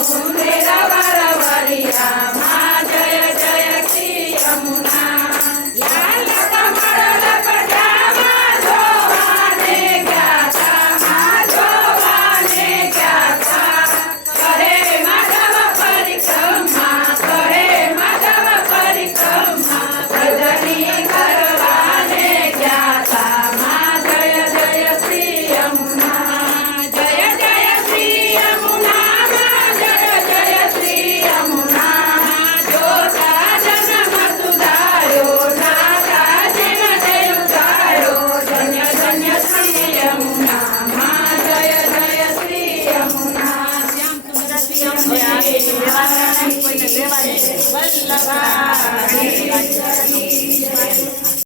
Dios.